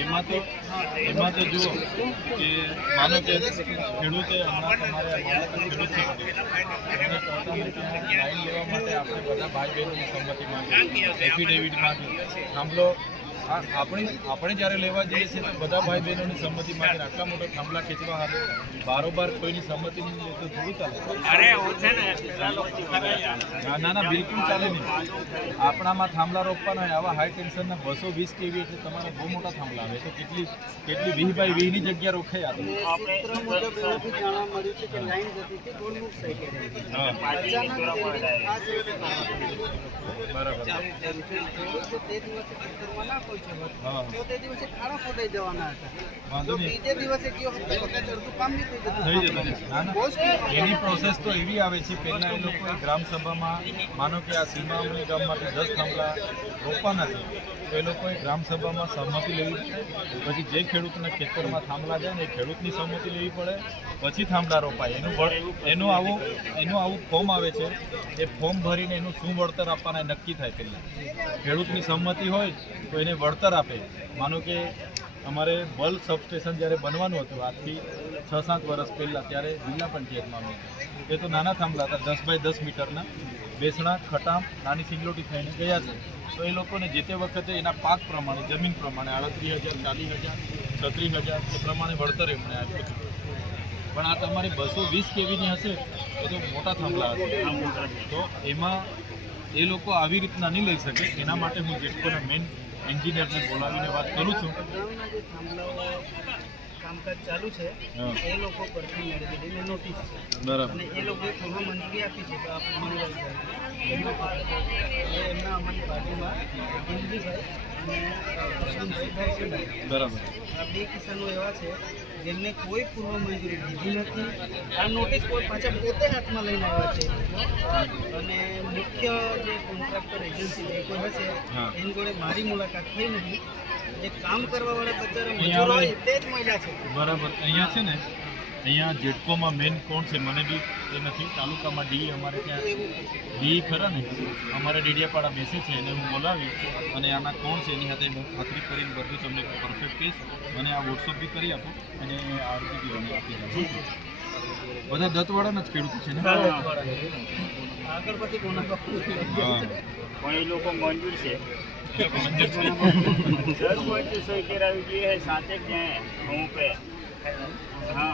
એમાં તો જુઓ કે માનો કે ખેડૂતે હમણાં તમારે ખેડૂત છે લાઈન લેવા માટે આપણે બધા ભાઈ બહેનોની સંમતિ માંગી, એફિડેવિટ માંગી, થાંભલો આપણે જ્યારે લેવા જઈએ છીએ તો બધા ભાઈ બહેનોની સંમતિ માંગીને આટલા મોટો થાંભલા ખેંચવા હારે બારોબાર કોઈની સંમતિ નહીં લે તો થોડું ચાલે? ના બિલકુલ ચાલે નહીં. આપણામાં થાંભલા રોપવાના હોય આવા હાઈ ટેન્શનના 220 kV એટલે તમારા બહુ મોટા થાંભલા આવે તો કેટલી 20x20ની જગ્યા રોકાઈ આવે. એની પ્રોસેસ તો એવી આવે છે, પહેલા એ લોકો ગ્રામસભામાં માનો કે આ સીમામણી ગામમાંથી 10 થાંભલા રોપવાના છે તો એ લોકોએ ગ્રામસભામાં સહમતિ લેવી પડે. પછી જે ખેડૂતના ખેતરમાં થાંભલા જાય ને એ ખેડૂતની સહમતિ લેવી પડે, પછી થાંભલા રોપાય. એનું આવું ફોર્મ આવે છે. એ ફોર્મ ભરીને એનું શું વળતર આપવાના નક્કી થાય. પહેલાં ખેડૂતની સંમતિ હોય તો એને વળતર આપે. માનો કે અમારે બલ્ક સબસ્ટેશન જ્યારે બનવાનું હતું આજથી 6-7 વર્ષ પહેલાં, ત્યારે જિલ્લા પંચાયતમાં એ તો નાના થાંભલા હતા 10x10 મીટરના, બેસણા ખટામ નાની સિંગલોટી થઈને ગયા છે. તો એ લોકોને જે તે વખતે એના પાક પ્રમાણે જમીન પ્રમાણે 38,000, 40,000, 36,000 એ પ્રમાણે વળતર એમણે આપ્યું હતું. પણ આ તમારી 220 kVની હશે તો મોટા થાંભલા હશે તો એમાં એ લોકો આવી રીતના નહીં લઈ શકે. એના માટે હું જેટકોના મેઇન એન્જિનિયરને બોલાવીને વાત કરું છું. કામકાજ ચાલુ છે એ લોકો પરથી મેળવેલી નોટિસ છે, બરાબર, અને એ લોકોએ પૂર્વ મંજૂરી આપી છે. તો આપણે એમના અમારી પાર્ટીમાં હિન્દીભાઈ અને મુસ્લિમભાઈ, બરાબર, આ 2 કિસાનો એવા છે જેમને કોઈ પૂર્વ મંજૂરી દીધી નથી. આ નોટિસ કોઈ પાછા પોતે હાથમાં લઈને આવ્યા છે. અને મુખ્ય જે કોન્ટ્રાક્ટર એજન્સી જે કોઈ હશે એની જોડે મારી મુલાકાત થઈ નથી. જે કામ કરવાવાળા બચારા મજૂરો હોય તે જ મહિલા છે. બરાબર. અહીંયા છે ને, અહીંયા જેટકોમાં મેઇન કોણ છે મને બી એ નથી. તાલુકામાં ડી અમારે ત્યાં ડી ખરા ને, અમારા ડીડિયાપાડા બેસે છે, એને હું બોલાવી અને આના કોણ છે એની સાથે હું ખાતરી કરીને બધું તમને પરફેક્ટ કહીશ. અને આ વોટ્સઅપ બી કરી આપું અને આરજી બી અમે આપી દઉં. બધા દત્તવાડાના જ ખેડૂતો છે ને? આગળ પછી કોના પણ એ લોકો મંજૂર છે. सही कह है साथे क्या है हूँ पे. हाँ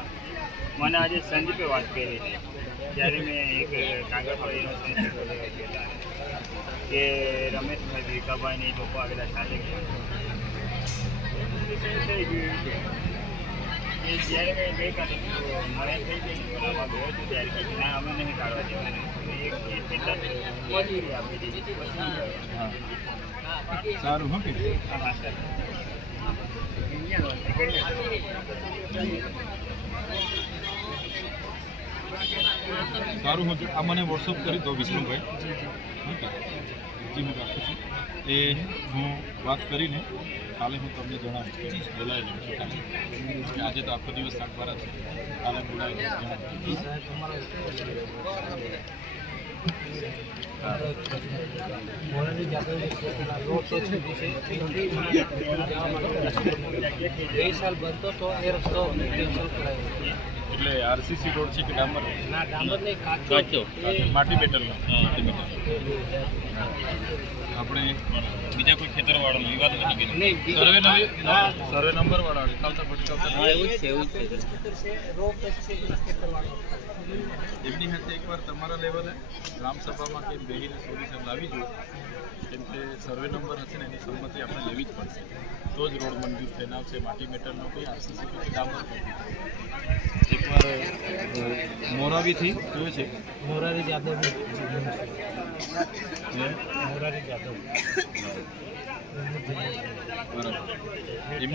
मैंने आज संजय पे बात करी थी જ્યારે મેં એક કાગળ પર એનો કે રમેશભાઈ ભીખાભાઈ ને લોકો આવેલા સાથે થઈ ગયું છે. એ જ્યારે મેં ગઈકાલે મને થઈ ગઈ બોલાવવા ગયો છું ત્યારે કે ના અમે નહીં કાઢવા દેવાનું. એટલા મજૂરી આપી દીધી. સારું. હા, સારું. હું આ મને વોટ્સઅપ કરી દો વિષ્ણુભાઈ. જી હું રાખું છું. એ હું વાત કરીને કાલે હું તમને જણાવું, બોલાવી લઉં છું કાલે. આજે તો આખો દિવસ શાકભારા છે, કાલે બોલાવી લઉં. સાલ બનતો તો એ રસ્તો એટલે આરસીસી રોડ છે કે ડામર? ના, ડામર નહીં, કાચો માટી બેટલનો. આપણે બીજા કોઈ ખેતરવાળાનો વિવાદ નથી કર્યો. સર્વે નંબર વાળા ખાલતા ભટકાવતા એવું જ છે. એમની સાથે એકવાર તમારા લેવલે ગ્રામસભામાં કે બેહીને સોલ્યુશન લાવી જોઈએ. કેમ કે સર્વે નંબર હશે ને એની સંમતિ આપણે લેવી જ પડશે તો જ રોડ મંજૂર થઈને આવશે. માટી મેટલનો કોઈ આરસીસી કે ડામર એકવાર મોરાવીથી જોયું છે. મોરારી જાદવ બરાબર.